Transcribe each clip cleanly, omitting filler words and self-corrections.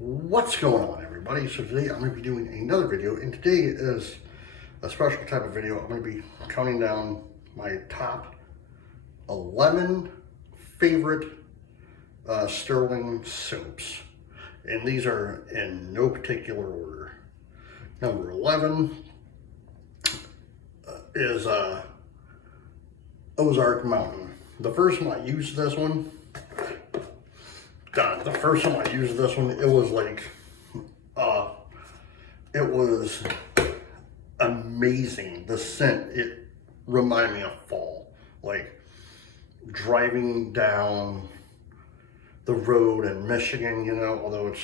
What's going on, everybody? So today I'm going to be doing another video, and today is a special type of video. I'm going to be counting down my top 11 favorite Stirling soaps, and these are in no particular order. Number 11 is Ozark Mountain. The first time I used this one, God, the first time I used this one, it was like, it was amazing. The scent, it reminded me of fall. Like driving down the road in Michigan, you know, although it's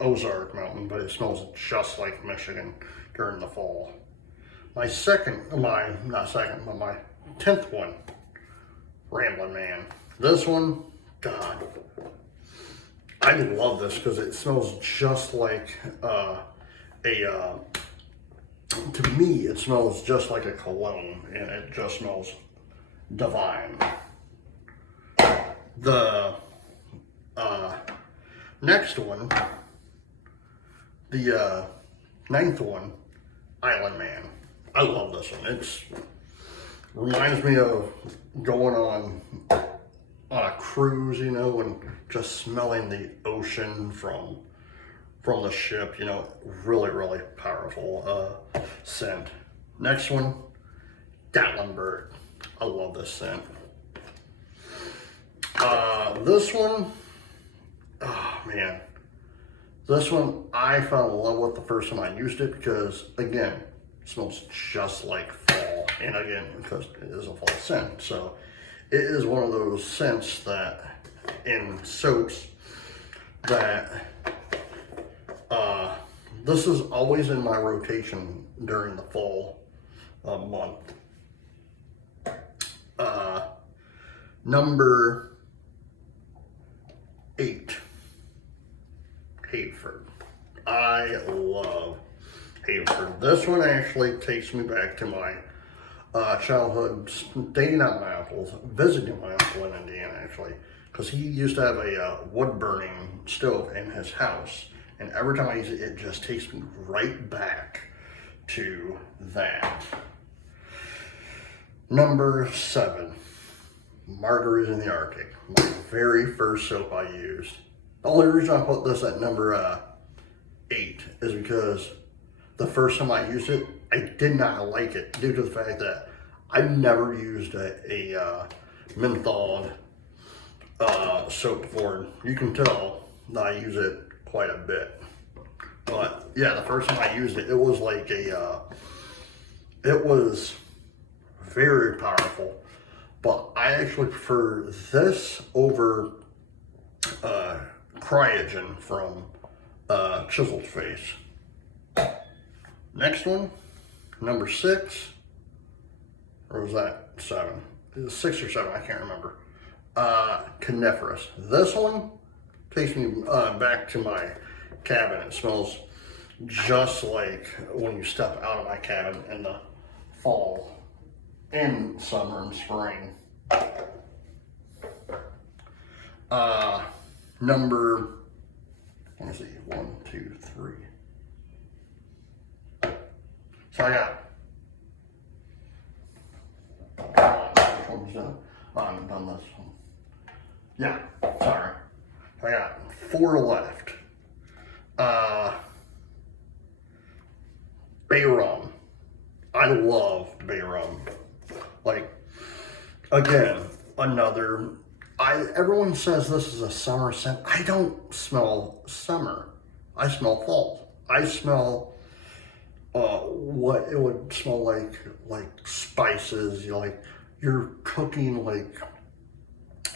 Ozark Mountain, but it smells just like Michigan during the fall. My 10th one, Ramblin' Man. This one, God, I love this because it smells just like to me, it smells just like a cologne, and it just smells divine. The next one, the 9th one, Island Man. I love this one. It reminds me of going on a cruise, you know, and just smelling the ocean from the ship, you know. Really, really powerful scent. Next one, Gatlinburg. I love this scent. This one, oh man, this one I fell in love with the first time I used it because, again, it smells just like fall, and again, because it is a fall scent. So it is one of those scents that in soaps that this is always in my rotation during the fall month. Number 8, Hayford. I love Hayford. This one actually takes me back to my childhood, staying at my uncle's, visiting my uncle in Indiana, actually, because he used to have a wood burning stove in his house, and every time I use it, it just takes me right back to that. Number 7, Margaret in the Arctic. My very first soap I used. The only reason I put this at number 8 is because the first time I used it, I did not like it due to the fact that I've never used a menthol soap before. You can tell that I use it quite a bit. But yeah, the first time I used it, it was like it was very powerful. But I actually prefer this over Cryogen from Chiseled Face. Next one, number 6, or was that 7? It was 6 or 7, I can't remember. Coniferous. This one takes me back to my cabin. It smells just like when you step out of my cabin in the fall, in summer and spring. Number, let me see, 1, 2, 3. So I got, which one's that? Oh, I haven't done this one. Yeah, sorry. I got 4 left. Bay Rum. I love Bay Rum. Like, again, another, everyone says this is a summer scent. I don't smell summer. I smell fall. I smell what it would smell like spices. You know, like you're cooking like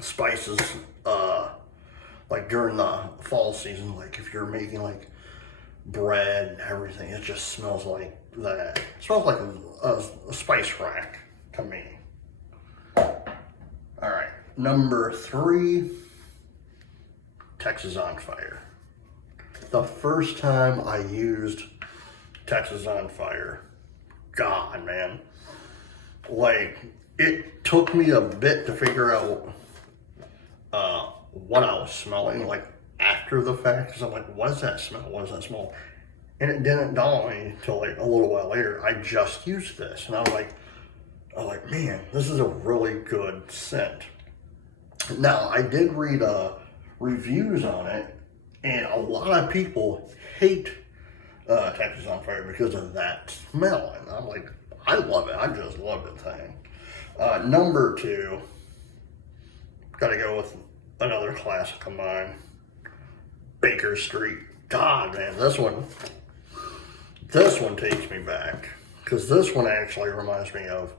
spices like during the fall season, like if you're making like bread and everything, it just smells like that. It smells like a spice rack to me. All right, number 3, Texas on Fire. The first time I used Texas on Fire, God, man, like it took me a bit to figure out what I was smelling. Like after the fact because I'm like, what is that smell? What is that smell? And it didn't dawn on me until like a little while later. I just used this, and I was like, man, this is a really good scent. Now, I did read reviews on it, and a lot of people hate Texas on Fire because of that smell. And I'm like, I love it. I just love the thing. Number 2, gotta go with another classic of mine, Baker Street. God, man, this one takes me back, because this one actually reminds me of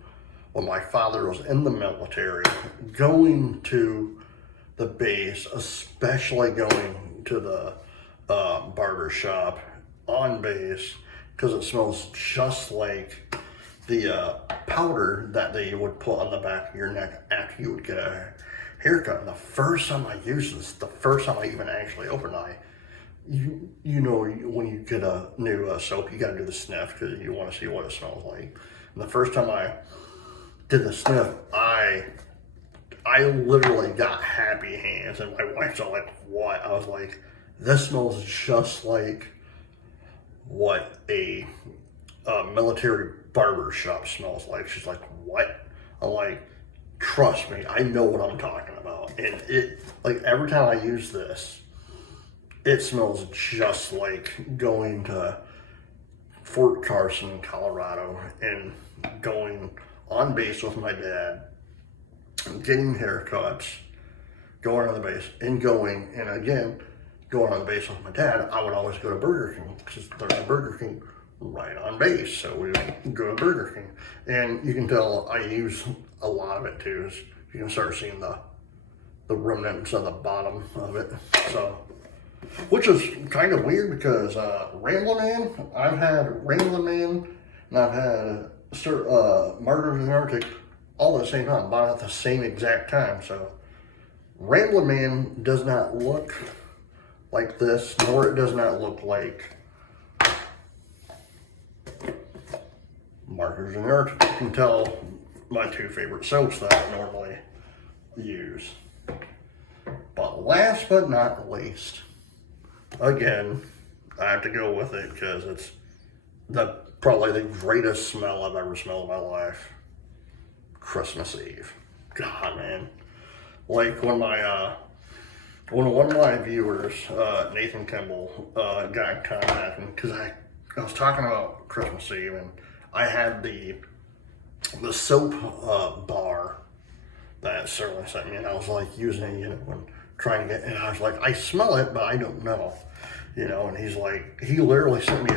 when my father was in the military, going to the base, especially going to the barber shop on base, because it smells just like the powder that they would put on the back of your neck after you would get a haircut. And the first time I used this, the first time I even actually opened it, you know, when you get a new soap, you got to do the sniff because you want to see what it smells like. And the first time I did the sniff, I literally got happy hands, and my wife's all like, what? I was like, this smells just like what a military barber shop smells like. She's like, what? I'm like, trust me, I know what I'm talking about. And it, like, every time I use this, it smells just like going to Fort Carson, Colorado, and going on base with my dad, getting haircuts, going on the base, and again, going on base with my dad. I would always go to Burger King, because there's a Burger King right on base, so we would go to Burger King. And you can tell I use a lot of it too. You can start seeing the remnants on the bottom of it. So, which is kind of weird, because Ramblin' Man, I've had Ramblin' Man, and I've had Martyrs in the Arctic all at the same time, bought at the same exact time. So Ramblin' Man does not look like this, nor it does not look like Martyrs in the Arctic. You can tell my 2 favorite soaps that I normally use. But last but not least, again, I have to go with it because it's probably the greatest smell I've ever smelled in my life. Christmas Eve. God, man. Like when when one of my viewers, Nathan Kimball, got in contact with me, because I was talking about Christmas Eve, and I had the soap bar that Stirling sent me, and I was like using it, you know, and trying to get, and I was like, I smell it, but I don't know, you know. And he's like, he literally sent me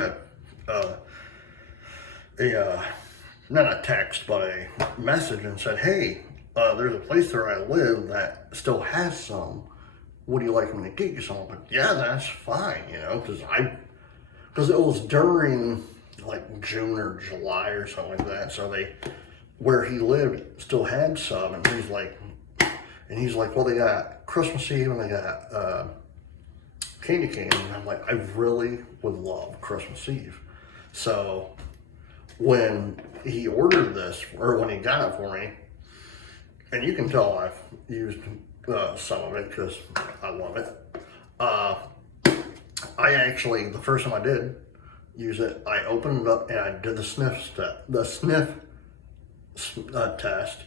not a text, but a message, and said, hey, there's a place where I live that still has some. Would you like me to get you some? But yeah, that's fine, you know, because it was during like June or July or something like that. So where he lived still had some, and he's like, well, they got Christmas Eve and they got candy cane. And I'm like, I really would love Christmas Eve. So when he ordered this, or when he got it for me, and you can tell I've used some of it because I love it. I actually, the first time I did use it, I opened it up and I did the sniff test,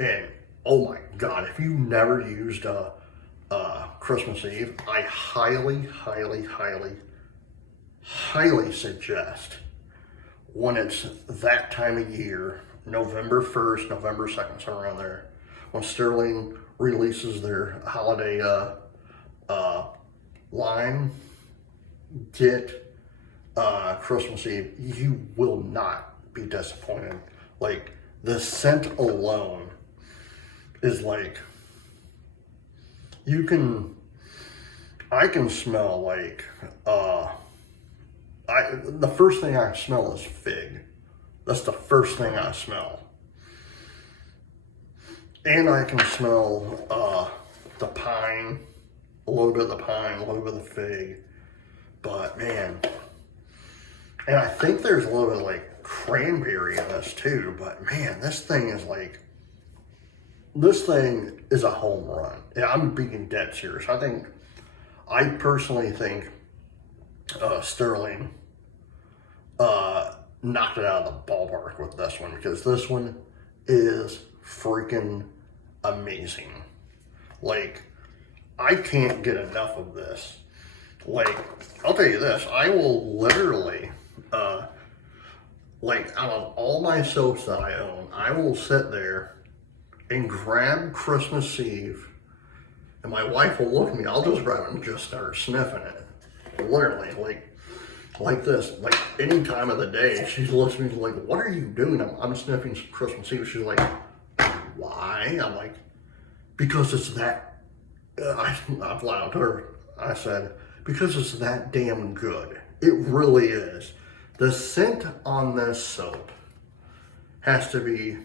and oh my God, if you never used Christmas Eve, I highly, highly, highly, highly suggest, when it's that time of year, November 1st, November 2nd, somewhere around there, when Stirling releases their holiday line, get Christmas Eve. You will not be disappointed. Like, the scent alone is like, I can smell like, the first thing I smell is fig. That's the first thing I smell. And I can smell the pine, a little bit of the pine, a little bit of the fig. But man, and I think there's a little bit of like cranberry in this too. But man, this thing is a home run. Yeah, I'm being dead serious. I think I personally think Stirling knocked it out of the ballpark with this one, because this one is freaking amazing. Like, I can't get enough of this. Like, I'll tell you this, I will literally, like, out of all my soaps that I own, I will sit there and grab Christmas Eve, and my wife will look at me, I'll just grab it and just start sniffing it. Literally, like this, like any time of the day, she's listening to, like, what are you doing? I'm sniffing some Christmas Eve. She's like, why? I'm like, because it's that, I flat out to her, I said, because it's that damn good. It really is. The scent on this soap has to be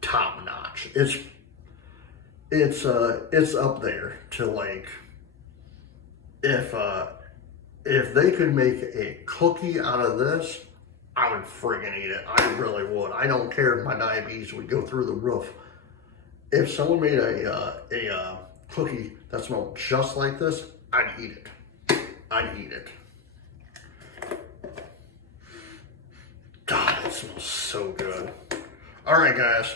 top notch. It's up there to, like, if they could make a cookie out of this, I would friggin' eat it. I really would. I don't care if my diabetes would go through the roof. If someone made a cookie that smelled just like this, I'd eat it. I'd eat it. God, it smells so good. All right, guys.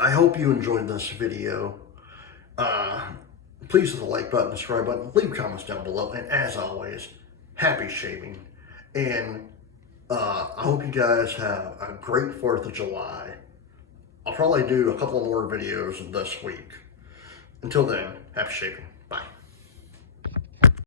I hope you enjoyed this video. Please hit the like button, subscribe button, leave comments down below, and as always, happy shaving. And I hope you guys have a great 4th of July. I'll probably do a couple more videos this week. Until then, happy shaving.